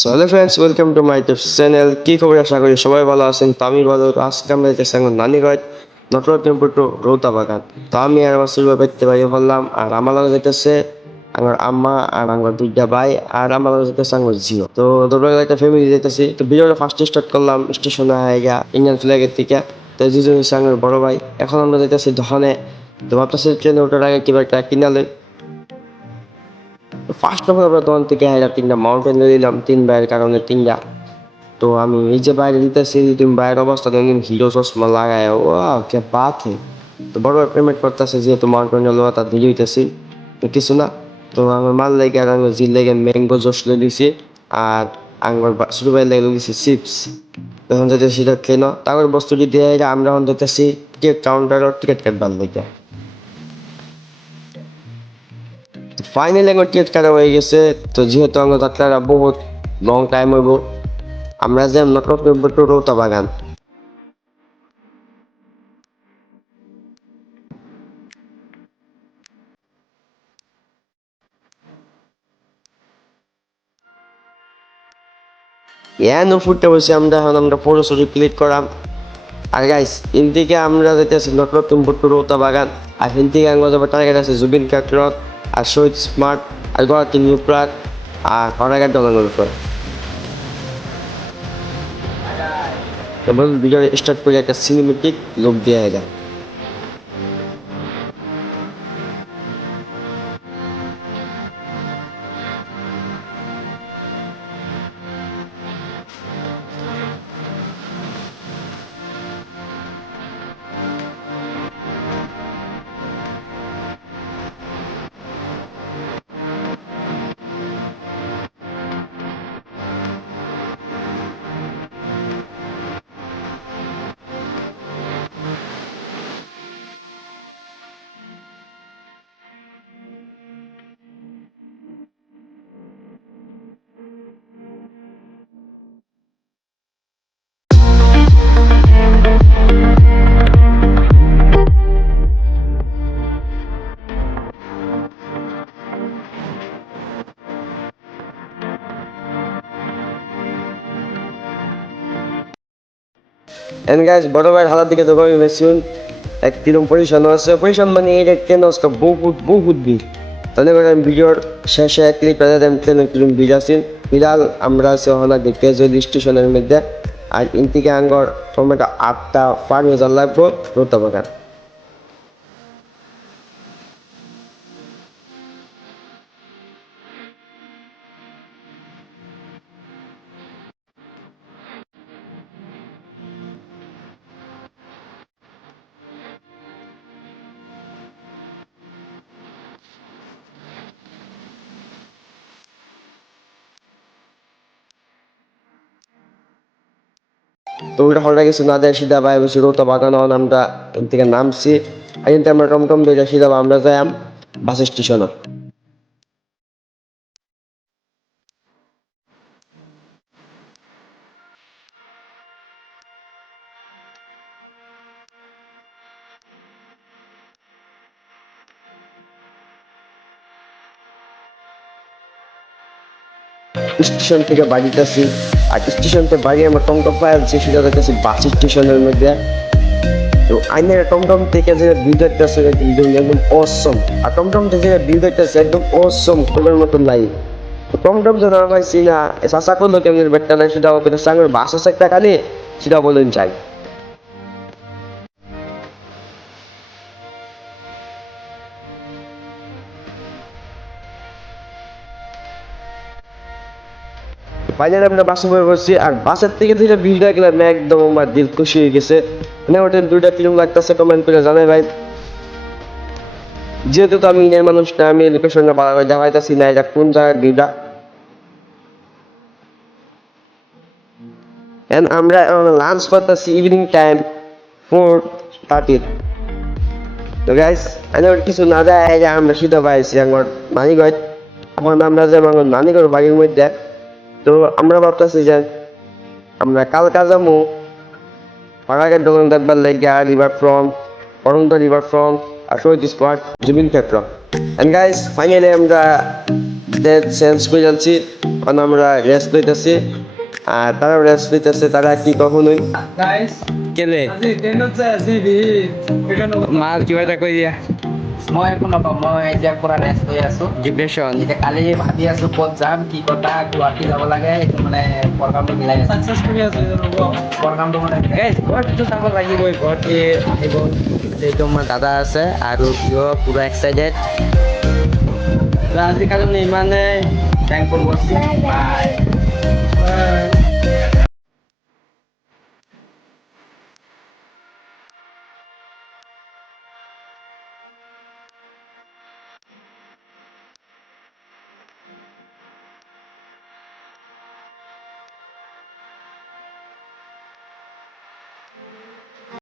So hello friends, welcome to my YouTube channel. কি খবর? আশা করি সবাই ভালো আছেন। তো আমি ভালো। তো আজকে আমরা যেতেছি আমার নানিগঞ্জ নটর টেম্পল টু রৌতা বাগান। তো আমি আর আমার সুযোগ পেতে বাইরে বললাম, আর আমার লগে যেতেছে আমার আম্মা আর আমার দুইটা ভাই, আর আমার লগে যেতেছে আমার জিও। তো দুটো একটা ফ্যামিলি যেতেছি। তো ভিডিওটা ফার্স্ট স্টার্ট করলাম স্টেশনে আইগা ইন্ডিয়ান ফ্ল্যাগের থেকে। তো জিজু হচ্ছে আমার বড় ভাই। এখন আমরা যেতেছি দোকানে। তো ভাবতেছি ট্রেনে ওঠার আগে কিবা একটা কিনা লই। ফার্স্ট অফ অল আমরা তখন থেকে হাইরা তিনটা মাউন্টেন নিলাম, তিন ভাইয়ের কারণে তিনটা। তো আমি এই যে বাইরে দিতেছি, তুমি বাইরের অবস্থা দেখুন, হিরো চশমা লাগায় ও কে বাত হে। তো বড় পেমেন্ট করতেছে, যেহেতু মাউন্টেন লোয়া তার দিয়ে হইতেছি কিছু না। তো আমার মাল লেগে আর আমার জিল লেগে ম্যাঙ্গো জুস লই দিছি, আর আমার ছোট ভাই লেগে দিছি চিপস। তখন যেতে সেটা কেন তারপর বস্তুটি দিয়ে আমরা এখন যেতেছি টিকিট কাউন্টার টিকিট কাটবার লেগে। ফাইনালি আমার টিকিট কাটা হয়ে গেছে। তো যেহেতু আমার যাত্রাটা বহুত লং টাইম হইব, আমরা যে নটর টু রৌতা বাগান। ফুটতে বসে আমরা এখন আমরা ফটোশুট ক্লিক করাম। আর গাইস, এন থেকে আমরা যেতেছি নটরত্ন ভুট্টু রৌতা বাগান। আর এন থেকে আমরা যাবো টার্গেট আছে জুবিন কাকরত, আর শহীদ স্মার্ট, আর গুয়াহাটি নিউ পার্ক, আর করাঘাট দলনের উপর। তারপর ভিডিও স্টার্ট করে একটা সিনেমেটিক লুক দিয়ে যায়। এন্ড গাইস, বড় ভাইয়ের হালার দিকে তো আমি বেশিন এক কিরম পজিশন আছে। পজিশন মানে এটা ট্রেন আজকে বহুত বহুত ভিড়। তাহলে করে আমি ভিডিওর শেষে এক ক্লিপ পেতে আমি ট্রেনে কিরম ভিড় আছি। বিড়াল আমরা আছি ওখানে দেখতে যে স্টেশনের মধ্যে। আর ইন থেকে আঙ্গর সময়টা 8টা 5,000 লাগবো রোতা বাগান। তো ওইটা হলে কিছু না দেয়, সিধা ভাই বসে রোতা বাগান। আমরা এখান থেকে নামছি। আর কিন্তু আমরা টমটম দিয়ে সিধা আমরা যাই বাস স্টেশনে। স্টেশন থেকে বাড়িতেছি। আর স্টেশন থেকে বাড়ি আমার টমটম পাই আছে, সেটা দেখতেছি বাস স্টেশনের মধ্যে। তো আইনের টমটম থেকে যে ভিউ দেখতেছে একদম অসম। আর টমটম থেকে যে ভিউ দেখতেছে একদম অসম, কোলের মতন নাই। তো টমটম যে না পাইছি না, চাষা করলো কেমন ব্যাটটা নাই, সেটাও কিন্তু সাঙ্গের বাস আছে একটা খালি, সেটা বলেন চাই। ফাইনালি আমরা বাসে বয়ে বসছি। আর বাসের থেকে যেটা ভিউ দেখলাম একদম আমার দিল খুশি হয়ে গেছে। মানে ওটা দুইটা কিরম লাগতেছে কমেন্ট করে জানাই ভাই। যেহেতু তো আমি ইন্ডিয়ান মানুষ না, আমি লোকেশনটা ভালো করে দেখাইতেছি না এটা কোন জায়গার ভিউটা। এন্ড আমরা লাঞ্চ করতেছি ইভিনিং টাইম 4:30। তো গাইস, আমি কিছু না দেয় আমরা সিধা পাইছি আমার নানিগঞ্জ। এখন আমরা যে আমার নানিগঞ্জ বাড়ির মধ্যে। তো আমরা ভাবতেছি যে আমরা কালকা যাবো পাড়াঘাট দোকান দেখবার লাগে, রিভার ফ্রন্ট, অনন্ত রিভার ফ্রন্ট, আর শহীদ স্পট, জুবিন ক্ষেত্র। এন্ড গাইস, ফাইনালি আমরা ডেট চেঞ্জ করে যাচ্ছি। কারণ আমরা রেস্ট লইতেছি আর তারাও রেস্ট লইতেছে তারা কি কখনোই কেলে মাল কিবা এটা কৈ দিয়া মই একো নকওঁ মই এতিয়া পুৰা ৰেষ্ট লৈ আছোঁ ডিপ্ৰেশ্যন এতিয়া কালি ভাবি আছোঁ ক'ত যাম কি কথা গুৱাহাটী যাব লাগে সেইটো মানে প্ৰগ্ৰামটো মিলাই আছোঁ প্ৰগ্ৰামটো মানে ঘৰততো যাব লাগিবই ঘৰত আহিব যিহেতু আমাৰ দাদা আছে আৰু সিও পুৰা এক্সাইটেড আজিকালি ইমানে থেংক ফৰ ৱাচিং বাই